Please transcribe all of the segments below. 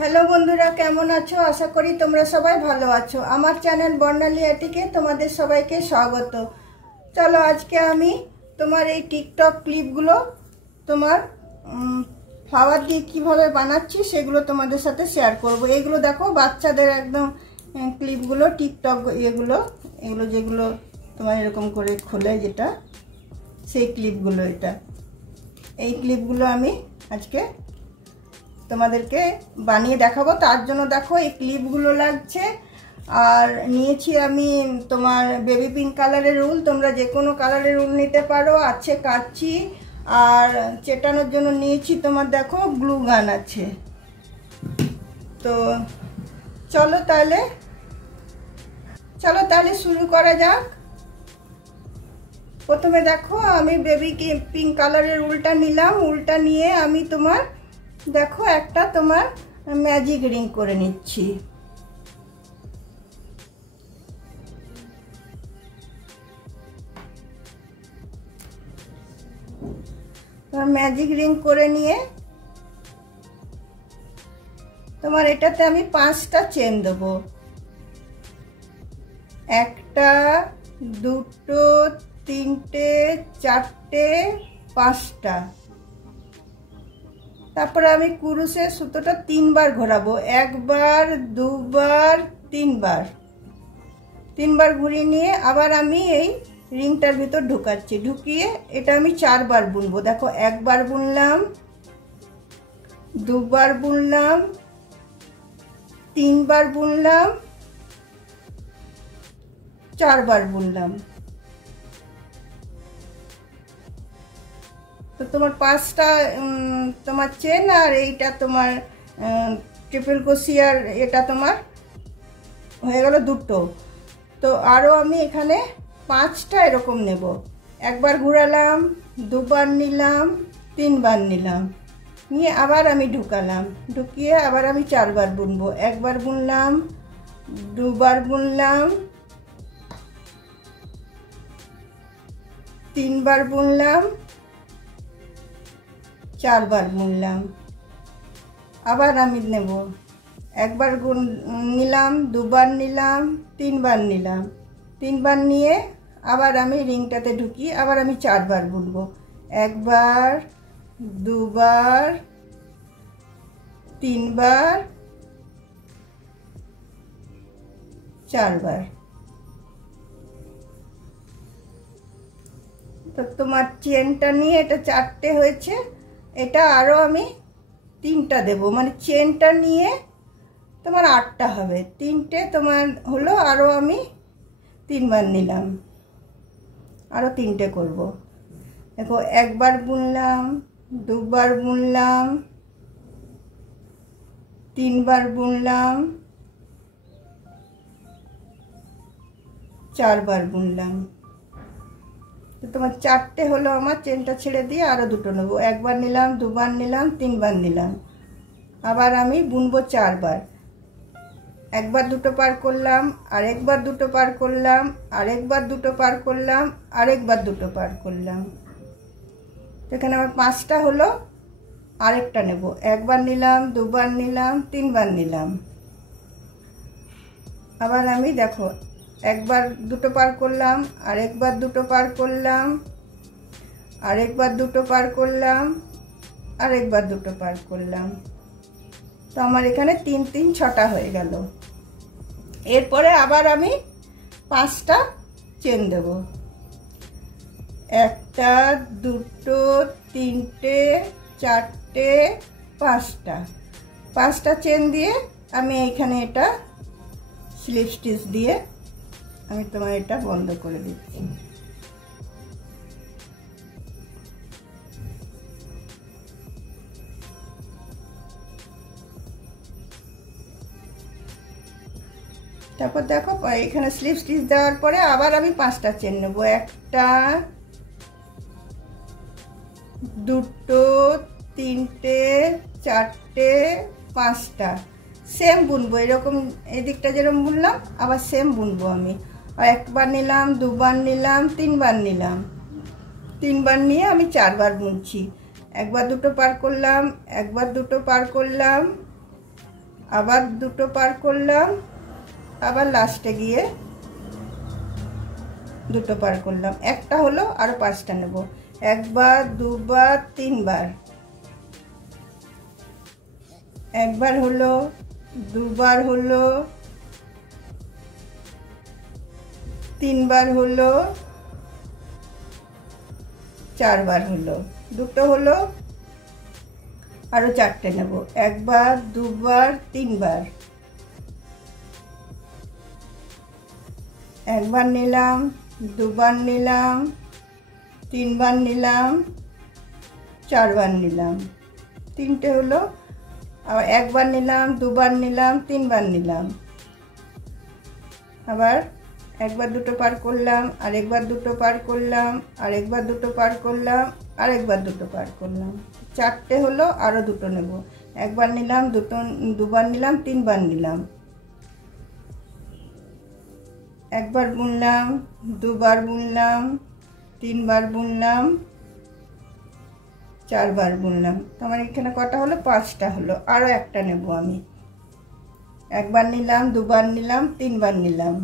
Hello বন্ধুরা, কেমন আছো? আশা করি তোমরা সবাই ভালো আছো। আমার চ্যানেল বর্ণালী আর্টিকে তোমাদের সবাইকে স্বাগত। চলো আজকে আমি তোমার এই টিকটক ক্লিপগুলো তোমার ফ্লাওয়ার দিয়ে কীভাবে বানাচ্ছি সেগুলো তোমাদের সাথে শেয়ার করব। এগুলো দেখো বাচ্চাদের একদম ক্লিপগুলো, টিকটক এগুলো যেগুলো তোমার এরকম করে খোলে, যেটা সেই ক্লিপগুলো। এই ক্লিপগুলো আমি আজকে তোমাদেরকে বানিয়ে দেখাবো। তার জন্য দেখো এই ক্লিপগুলো লাগছে। আর নিয়েছি আমি তোমার বেবি পিঙ্ক কালারের উল, তোমরা যে কোনো কালারের উল নিতে পারো। আছে কাঁচি, আর চেটানোর জন্য নিয়েছি তোমার দেখো গ্লু গান আছে। তো চলো তাহলে শুরু করা যাক। প্রথমে দেখো আমি বেবি পিঙ্ক কালারের উলটা নিলাম। উলটা নিয়ে আমি তোমার দেখো একটা তোমার ম্যাজিক রিং করে নিচ্ছি। ম্যাজিক রিং করে নিয়ে তোমার এটাতে আমি 5টা চেন দেবো। 1টা 2টো 3টে 4টে 5টা। তারপরে আমি কুরুশের সুতোটা 3বার ঘোরাবো। 1বার 2বার 3বার ঘুরিয়ে নিয়ে আবার আমি এই রিংটার ভিতর ঢুকাচ্ছি। ঢুকিয়ে এটা আমি 4বার বুনবো। দেখো 1বার বুনলাম, 2বার বুনলাম, 3বার বুনলাম, 4বার বুনলাম। তো তোমার 5টা তোমার চেন, আর এইটা তোমার ট্রিপল ক্রোশিয়ার, এটা তোমার হয়ে গেল 2টো। তো আরও আমি এখানে 5টা এরকম নেব। 1বার ঘোরালাম, 2বার নিলাম, 3বার নিলাম, নিয়ে আবার আমি ঢুকালাম। ঢুকিয়ে আবার আমি 4বার বুনবো। 1বার বুনলাম, 2বার বুনলাম, 3বার বুনলাম, 4বার বুনলাম। আবার আমি নেব, 1বার নিলাম, 2বার নিলাম, 3বার নিলাম। 3বার নিয়ে আবার আমি রিংটাতে ঢুকি, আবার আমি 4বার বুনবো। 1বার 2বার 3বার 4বার। তো তোমার চেনটা নিয়ে এটা 4টে হয়েছে। এটা আরও আমি 3টা দেব, মানে চেনটা নিয়ে তোমার 8টা হবে। 3টে তোমার হলো, আরও আমি 3বার নিলাম, আরও 3টে করব। দেখো 1বার বুনলাম, 2বার বুনলাম, 3বার বুনলাম, 4বার বুনলাম। তো তোমার 4টে হলো আমার। চেনটা ছেড়ে দিয়ে আরও 2টো নেবো। 1বার নিলাম, 2বার নিলাম, 3বার নিলাম। আবার আমি বুনবো 4বার। 1বার 2টো পার করলাম, আরেকবার 2টো পার করলাম, আরেকবার 2টো পার করলাম, আরেকবার 2টো পার করলাম। এখানে আমার 5টা হলো। আরেকটা নেব। 1বার নিলাম, 2বার নিলাম, 3বার নিলাম। আবার আমি দেখো 1বার 2টো পার করলাম, আরেকবার 2টো পার করলাম, আরেকবার 2টো পার করলাম, আরেকবার 2টো পার করলাম। তো আমার এখানে 3 3 6টা হয়ে গেল। এরপরে আবার আমি 5টা চেন দেব। 1টা 2টো 3টে 4টে 5টা চেন দিয়ে আমি এইখানে এটা স্লিপ স্টিচ দিয়ে আমি তোমার এটা বন্ধ করে দিচ্ছি। তারপর দেখো এখানে স্লিপ স্টিচ দেওয়ার পরে আবার আমি 5টা চেন নেব। 1টা 2টো 3টে 4টে 5টা সেম বুনবো। এরকম এদিকটা যেরকম বুনলাম আবার সেম বুনবো আমি। আর 1বার নিলাম, 2বার নিলাম, 3বার নিলাম। 3বার নিয়ে আমি 4বার বুনছি। 1বার 2টো পার করলাম, 1বার 2টো পার করলাম, আবার দুটো পার করলাম, আবার লাস্টে গিয়ে দুটো পার করলাম, একটা হলো, আরো 5টা নেব। একবার, দুবার, তিনবার, একবার হলো, দুবার হলো, তিনবার হলো, চারবার হলো, দুটো হলো, আরো 4টে নেব। একবার, দুবার, তিনবার, একবার নিলাম, দুবার নিলাম, তিনবার নিলাম, চারবার নিলাম, 3টে হলো, আবার একবার নিলাম, দুবার নিলাম, তিনবার নিলাম, আবার একবার দুটো পার করলাম, আরেকবার দুটো পার করলাম, আরেকবার দুটো পার করলাম, আরেকবার দুটো পার করলাম, 4টে হলো, আরো দুটো নেব। একবার নিলাম, দুবার নিলাম, তিনবার নিলাম, একবার বুনলাম, দুবার বুনলাম, তিনবার বুনলাম, চারবার বুনলাম। আমার এখানে কটা হলো? 5টা হলো। আরো একটা নেব আমি। একবার নিলাম, দুবার নিলাম, তিনবার নিলাম,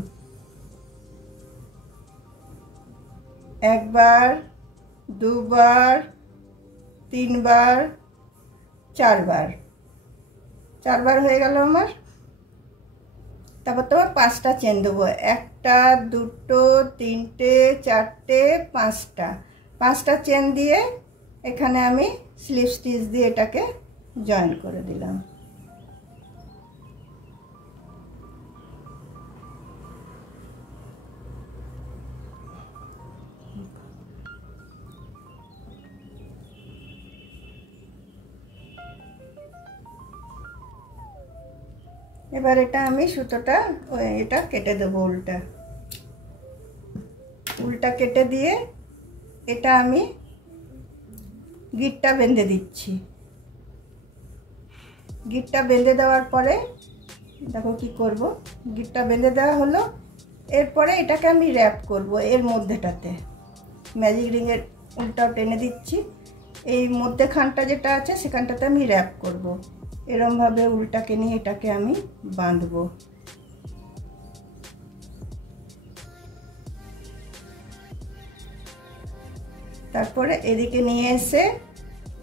একবার, দুবার, তিনবার, চারবার, চারবার হয়ে গেল আমার। তারপর তোমার 5টা চেন দেবো। একটা, দুটো, তিনটে, চারটে, 5টা। 5টা চেন দিয়ে এখানে আমি স্লিপ স্টিচ দিয়ে এটাকে জয়েন করে দিলাম। এবার এটা আমি সুতোটা এটা কেটে দেবো, উল্টা কেটে দিয়ে এটা আমি গিটটা বেঁধে দিচ্ছি। গিটটা বেঁধে দেওয়ার পরে দেখো কি করব। গিটটা বেঁধে দেওয়া হলো, এরপরে এটাকে আমি র্যাপ করব এর মধ্যেটাতে। ম্যাজিক রিংয়ের উল্টাও টেনে দিচ্ছি, এই মধ্যেখানটা যেটা আছে সেখানটাতে আমি র্যাপ করব। এরমভাবে উল্টাকে নিয়ে এটাকে আমি বাঁধবো। তারপরে এদিকে নিয়ে এসে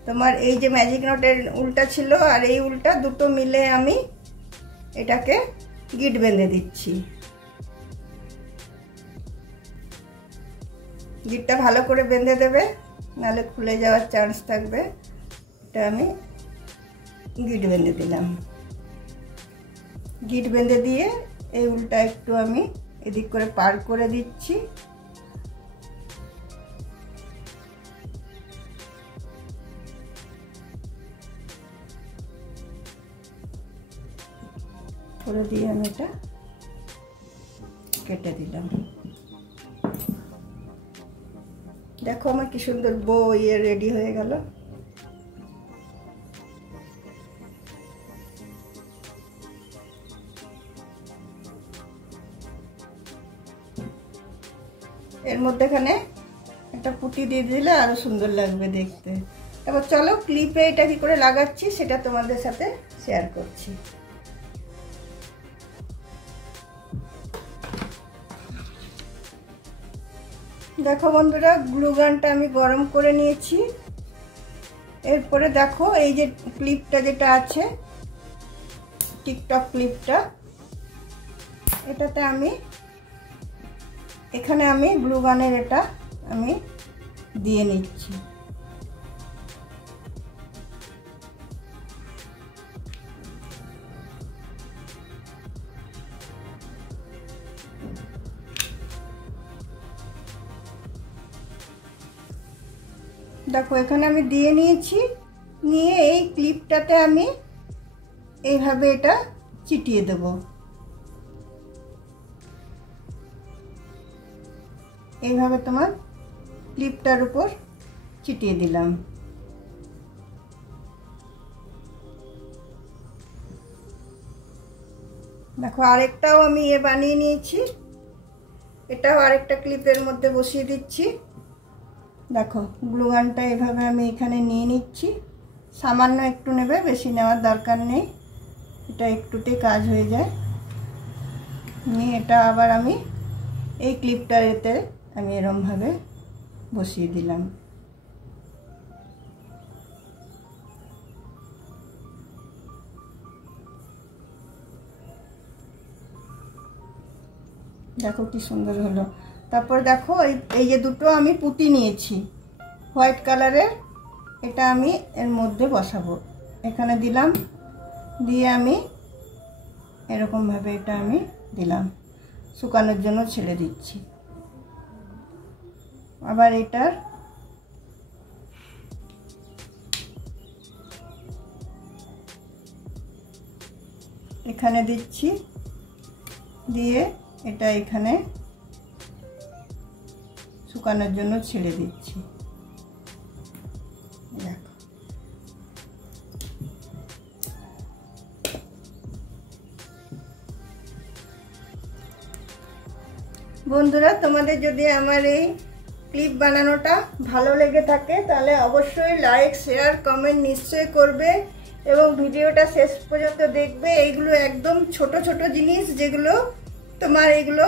তোমার এই যে ম্যাজিক নটের উল্টা ছিল আর এই উল্টা দুটো মিলে আমি এটাকে গিট বেঁধে দিচ্ছি। গিটটা ভালো করে বেঁধে দেবে, নাহলে খুলে যাওয়ার চান্স থাকবে। এটা আমি গিট বেঁধে দিলাম। গিট বেঁধে দিয়ে এই উল্টা একটু আমি এদিক করে পার করে দিচ্ছি। করে দিয়ে আমি এটা কেটে দিলাম। দেখো আমার কি সুন্দর বো রেডি হয়ে গেল। এর মধ্যেখানে একটা পুঁতি দিয়ে দিলে আরো সুন্দর লাগবে দেখতে। এবার চলো ক্লিপে এটা কি করে লাগাচ্ছি সেটা তোমাদের সাথে শেয়ার করছি। দেখো বন্ধুরা, গ্লু গানটা আমি গরম করে নিয়েছি। এরপরে দেখো এই যে ক্লিপটা যেটা আছে, টিকটক ক্লিপটা, এটাতে আমি এখানে আমি গ্লু গানের এটা আমি দিয়ে নিচ্ছি। দেখো এখানে আমি দিয়ে নিয়েছি, নিয়ে এই ক্লিপটাতে আমি এইভাবে এটা চিটিয়ে দেব। এইভাবে তোমার ক্লিপটার উপর চিটিয়ে দিলাম। দেখো আরেকটাও আমি বানিয়ে নিয়েছি, এটাও আরেকটা ক্লিপের মধ্যে বসিয়ে দিচ্ছি। দেখো গ্লু গানটা এভাবে আমি এখানে নিয়ে নিচ্ছি, সামান্য একটু নেবে, বেশি নেওয়ার দরকার নেই। এটা একটুতে কাজ হয়ে যায়। নিয়ে এটা আবার আমি এই ক্লিপটার এতে আমি এরমভাবে বসিয়ে দিলাম। দেখো কি সুন্দর হলো। তারপর দেখো এই যে দুটো আমি পুঁতি নিয়েছি হোয়াইট কালারের, এটা আমি এর মধ্যে বসাবো। এখানে দিলাম, দিয়ে আমি এরকমভাবে এটা আমি দিলাম, শুকানোর জন্য ছেড়ে দিচ্ছি। আবার এটার এখানে দিচ্ছি, দিয়ে এটা এখানে শুকানোর জন্য ছেড়ে দিচ্ছি। দেখো বন্ধুরা, তোমাদের যদি আমার এই ক্লিপ বানানোটা ভালো লেগে থাকে তাহলে অবশ্যই লাইক, শেয়ার, কমেন্ট নিশ্চয়ই করবে এবং ভিডিওটা শেষ পর্যন্ত দেখবে। এইগুলো একদম ছোট ছোট জিনিস, যেগুলো তোমার এইগুলো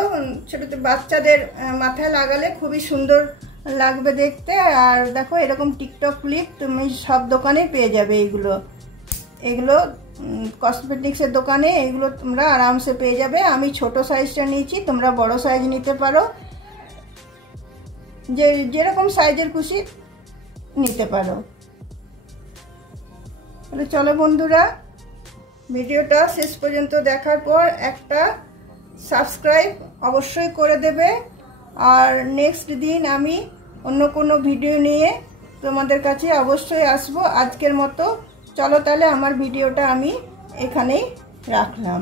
ছোট বাচ্চাদের মাথায় লাগালে খুবই সুন্দর লাগবে দেখতে। আর দেখো এরকম টিকটক ক্লিপ তুমি সব দোকানে পেয়ে যাবে। এগুলো কসমেটিক্সের দোকানে এগুলো তোমরা আরামসে পেয়ে যাবে। আমি ছোট সাইজটা নিয়েছি, তোমরা বড় সাইজ নিতে পারো, যেরকম সাইজের খুশি নিতে পারো। তাহলে চলো বন্ধুরা, ভিডিওটা শেষ পর্যন্ত দেখার পর একটা সাবস্ক্রাইব অবশ্যই করে দেবে। আর নেক্সট দিন আমি অন্য কোনো ভিডিও নিয়ে তোমাদের কাছে অবশ্যই আসবো। আজকের মতো চলো তাহলে আমার ভিডিওটা আমি এখানেই রাখলাম।